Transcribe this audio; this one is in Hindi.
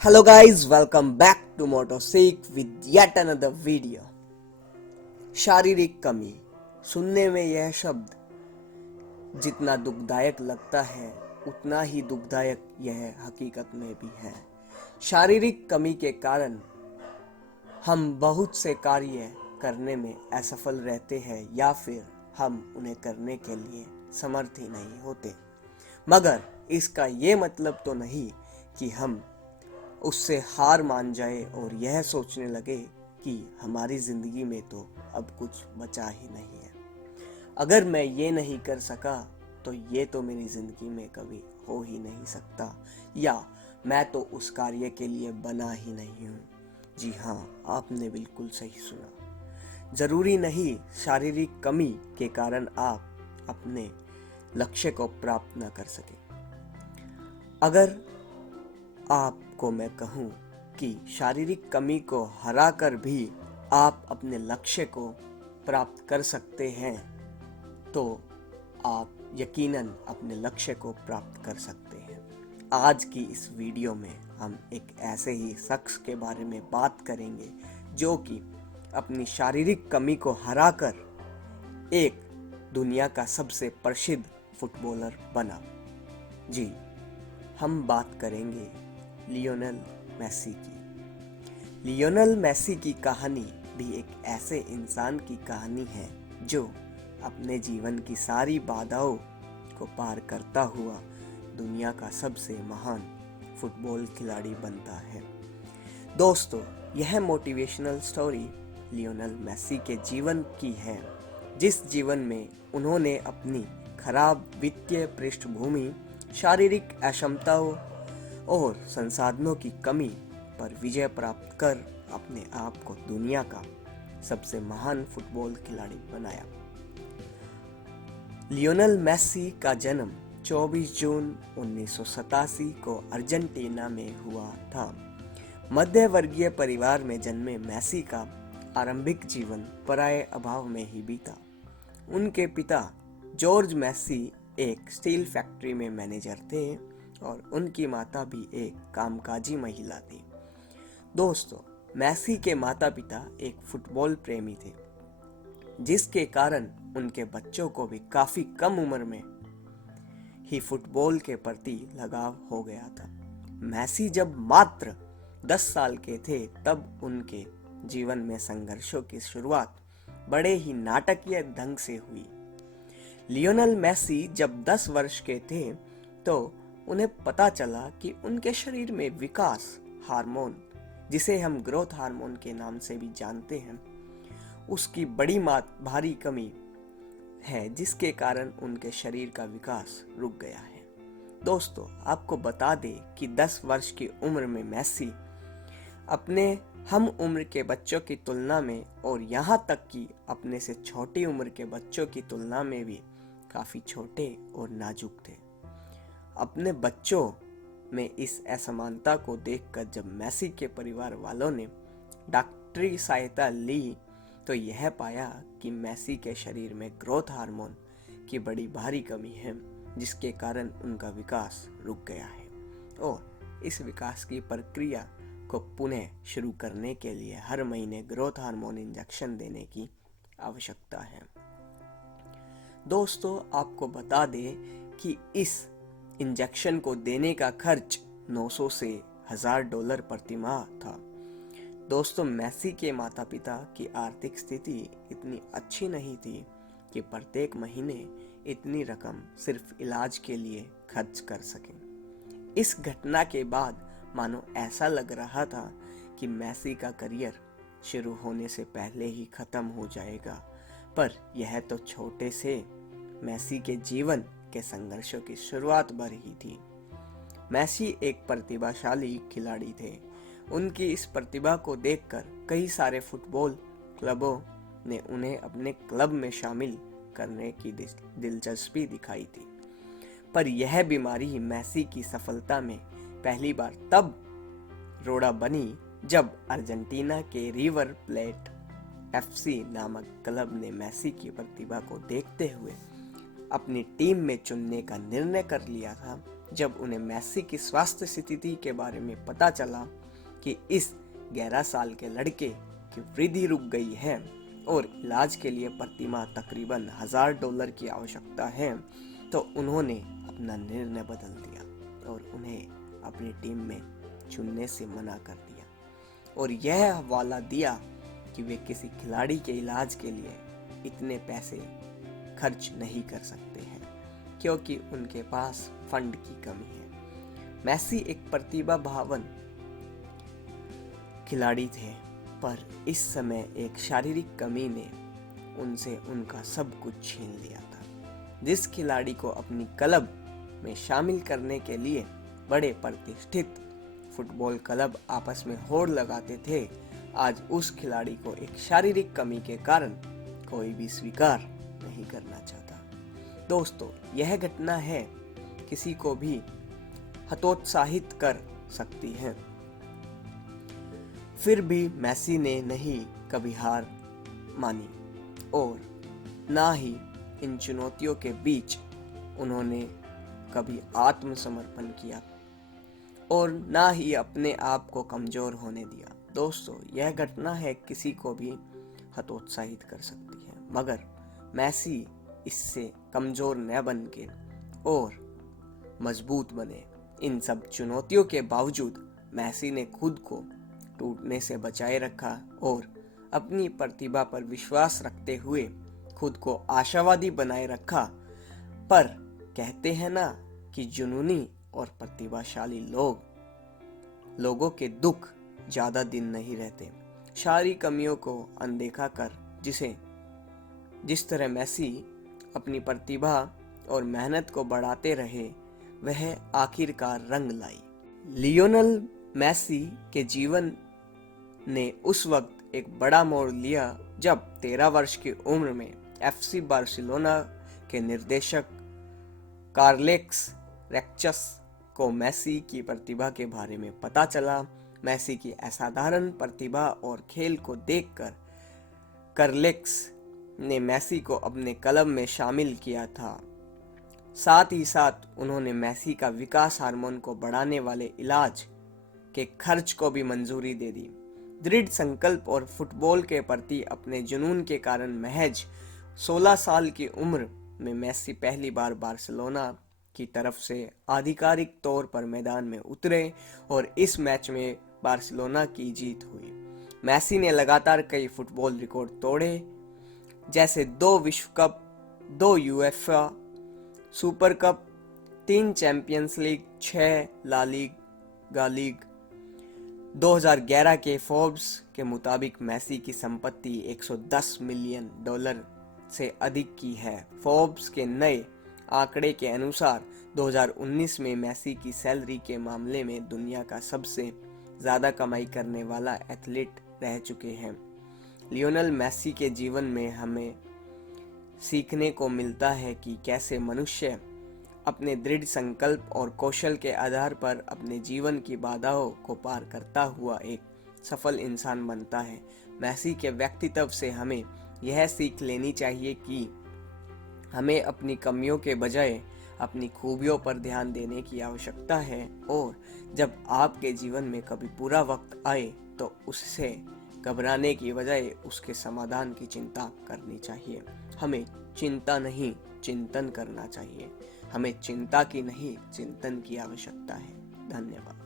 Hello guys, welcome back to MotoSeek with yet another video। शारीरिक कमी सुनने में यह शब्द जितना दुखदायक लगता है उतना ही दुखदायक यह हकीकत में भी है। शारीरिक कमी के कारण हम बहुत से कार्य करने में असफल रहते हैं या फिर हम उन्हें करने के लिए समर्थ ही नहीं होते, मगर इसका ये मतलब तो नहीं कि हम उससे हार मान जाए और यह सोचने लगे कि हमारी जिंदगी में तो अब कुछ बचा ही नहीं है। अगर मैं ये नहीं कर सका तो ये तो मेरी जिंदगी में कभी हो ही नहीं सकता, या मैं तो उस कार्य के लिए बना ही नहीं हूँ। जी हाँ, आपने बिल्कुल सही सुना। जरूरी नहीं शारीरिक कमी के कारण आप अपने लक्ष्य को प्राप्त न कर सके। अगर आपको मैं कहूँ कि शारीरिक कमी को हराकर भी आप अपने लक्ष्य को प्राप्त कर सकते हैं, तो आप यकीनन अपने लक्ष्य को प्राप्त कर सकते हैं। आज की इस वीडियो में हम एक ऐसे ही शख्स के बारे में बात करेंगे जो कि अपनी शारीरिक कमी को हराकर एक दुनिया का सबसे प्रसिद्ध फुटबॉलर बना। जी, हम बात करेंगे लियोनेल मैसी की। लियोनेल मैसी की कहानी भी एक ऐसे इंसान की कहानी है जो अपने जीवन की सारी बाधाओं को पार करता हुआ दुनिया का सबसे महान फुटबॉल खिलाड़ी बनता है। दोस्तों, यह मोटिवेशनल स्टोरी लियोनेल मैसी के जीवन की है, जिस जीवन में उन्होंने अपनी खराब वित्तीय पृष्ठभूमि, शारीरिक अक्षमताओं और संसाधनों की कमी पर विजय प्राप्त कर अपने आप को दुनिया का सबसे महान फुटबॉल खिलाड़ी बनाया। लियोनेल मैसी का जन्म 24 जून 1987 को अर्जेंटीना में हुआ था। मध्य वर्गीय परिवार में जन्मे मैसी का आरंभिक जीवन पराये अभाव में ही बीता। उनके पिता जॉर्ज मैसी एक स्टील फैक्ट्री में मैनेजर थे और उनकी माता भी एक कामकाजी महिला थी। दोस्तों, मैसी के माता पिता एक फुटबॉल प्रेमी थे, जिसके कारण उनके बच्चों को भी काफी कम उम्र में ही फुटबॉल के प्रति लगाव हो गया था। मैसी जब मात्र 10 साल के थे तब उनके जीवन में संघर्षों की शुरुआत बड़े ही नाटकीय ढंग से हुई। लियोनेल मैसी जब 10 वर्ष के थे तो उन्हें पता चला कि उनके शरीर में विकास हार्मोन, जिसे हम ग्रोथ हार्मोन के नाम से भी जानते हैं, उसकी बड़ी भारी कमी है, जिसके कारण उनके शरीर का विकास रुक गया है। दोस्तों, आपको बता दें कि 10 वर्ष की उम्र में मैसी अपने हम उम्र के बच्चों की तुलना में और यहाँ तक कि अपने से छोटी उम्र के बच्चों की तुलना में भी काफी छोटे और नाजुक थे। अपने बच्चों में इस असमानता को देखकर जब मैसी के परिवार वालों ने डॉक्टरी सहायता ली तो यह पाया कि मैसी के शरीर में ग्रोथ हार्मोन की बड़ी भारी कमी है, जिसके कारण उनका विकास रुक गया है और इस विकास की प्रक्रिया को पुनः शुरू करने के लिए हर महीने ग्रोथ हार्मोन इंजेक्शन देने की आवश्यकता है। दोस्तों, आपको बता दें कि इस इंजेक्शन को देने का खर्च 900 से $1000 प्रति माह था। दोस्तों, मैसी के माता पिता की आर्थिक स्थिति इतनी अच्छी नहीं थी कि प्रत्येक महीने इतनी रकम सिर्फ इलाज के लिए खर्च कर सकें। इस घटना के बाद मानो ऐसा लग रहा था कि मैसी का करियर शुरू होने से पहले ही खत्म हो जाएगा, पर यह तो छोटे से मैसी के जीवन के संघर्षों की शुरुआत भर ही थी। मैसी एक प्रतिभाशाली खिलाड़ी थे। उनकी इस प्रतिभा को देखकर कई सारे फुटबॉल क्लबों ने उन्हें अपने क्लब में शामिल करने की दिलचस्पी दिखाई थी, पर यह बीमारी मैसी की सफलता में पहली बार तब रोड़ा बनी जब अर्जेंटीना के रिवर प्लेट FC नामक क्लब ने मैसी की प्रतिभा को देखते हुए अपनी टीम में चुनने का निर्णय कर लिया था जब उन्हें मेसी की स्वास्थ्य स्थिति के बारे में पता चला कि इस 11 साल के लड़के की वृद्धि रुक गई है और इलाज के लिए प्रति माह तकरीबन $1000 की आवश्यकता है, तो उन्होंने अपना निर्णय बदल दिया और उन्हें अपनी टीम में चुनने से मना कर दिया और यह हवाला दिया कि वे किसी खिलाड़ी के इलाज के लिए इतने पैसे खर्च नहीं कर सकते हैं क्योंकि उनके पास फंड की कमी है। मेसी एक प्रतिभावान खिलाड़ी थे, पर इस समय एक शारीरिक कमी ने उनसे उनका सब कुछ छीन लिया था। जिस खिलाड़ी को अपनी क्लब में शामिल करने के लिए बड़े प्रतिष्ठित फुटबॉल क्लब आपस में होड़ लगाते थे, आज उस खिलाड़ी को एक शारीरिक कमी के कारण कोई भी स्वीकार नहीं करना चाहता। दोस्तों, यह घटना है किसी को भी हतोत्साहित कर सकती है। फिर भी मेसी ने नहीं कभी हार मानी और ना ही इन चुनौतियों के बीच उन्होंने कभी आत्मसमर्पण किया और ना ही अपने आप को कमजोर होने दिया। दोस्तों, यह घटना है किसी को भी हतोत्साहित कर सकती है, मगर मेसी इससे कमजोर न बन के और मजबूत बने। इन सब चुनौतियों के बावजूद मेसी ने खुद को टूटने से बचाए रखा और अपनी प्रतिभा पर विश्वास रखते हुए खुद को आशावादी बनाए रखा। पर कहते हैं ना कि जुनूनी और प्रतिभाशाली लोगों के दुख ज्यादा दिन नहीं रहते। शारीरिक कमियों को अनदेखा कर जिस तरह मेसी अपनी प्रतिभा और मेहनत को बढ़ाते रहे, वह आखिरकार रंग लाई। लियोनेल मेसी के जीवन ने उस वक्त एक बड़ा मोड़ लिया जब 13 वर्ष की उम्र में FC बार्सिलोना के निर्देशक कार्लेस रेक्चस को मेसी की प्रतिभा के बारे में पता चला। मेसी की असाधारण प्रतिभा और खेल को देखकर कार्लेस ने मेसी को अपने क्लब में शामिल किया था। साथ ही साथ उन्होंने मेसी का विकास हार्मोन को बढ़ाने वाले इलाज के खर्च को भी मंजूरी दे दी। दृढ़ संकल्प और फुटबॉल के प्रति अपने जुनून के कारण महज 16 साल की उम्र में मेसी पहली बार बार्सिलोना की तरफ से आधिकारिक तौर पर मैदान में उतरे और इस मैच में बार्सिलोना की जीत हुई। मेसी ने लगातार कई फुटबॉल रिकॉर्ड तोड़े, जैसे 2 विश्व cup, 2 UEFA super cup, 3 champions league, 6 ला लीग। 2011 के फोर्ब्स के मुताबिक मेसी की संपत्ति $110 मिलियन से अधिक की है। फोर्ब्स के नए आंकड़े के अनुसार 2019 में मेसी की सैलरी के मामले में दुनिया का सबसे ज्यादा कमाई करने वाला एथलीट रह चुके हैं। लियोनेल मेसी के जीवन में हमें सीखने को मिलता है कि कैसे मनुष्य अपने दृढ़ संकल्प और कौशल के आधार पर अपने जीवन की बाधाओं को पार करता हुआ एक सफल इंसान बनता है। मेसी के व्यक्तित्व से हमें यह सीख लेनी चाहिए कि हमें अपनी कमियों के बजाय अपनी खूबियों पर ध्यान देने की आवश्यकता है और जब आपके जीवन में कभी बुरा वक्त आए तो उससे घबराने की बजाय उसके समाधान की चिंता करनी चाहिए। हमें चिंता नहीं, चिंतन करना चाहिए। हमें चिंता की नहीं, चिंतन की आवश्यकता है। धन्यवाद।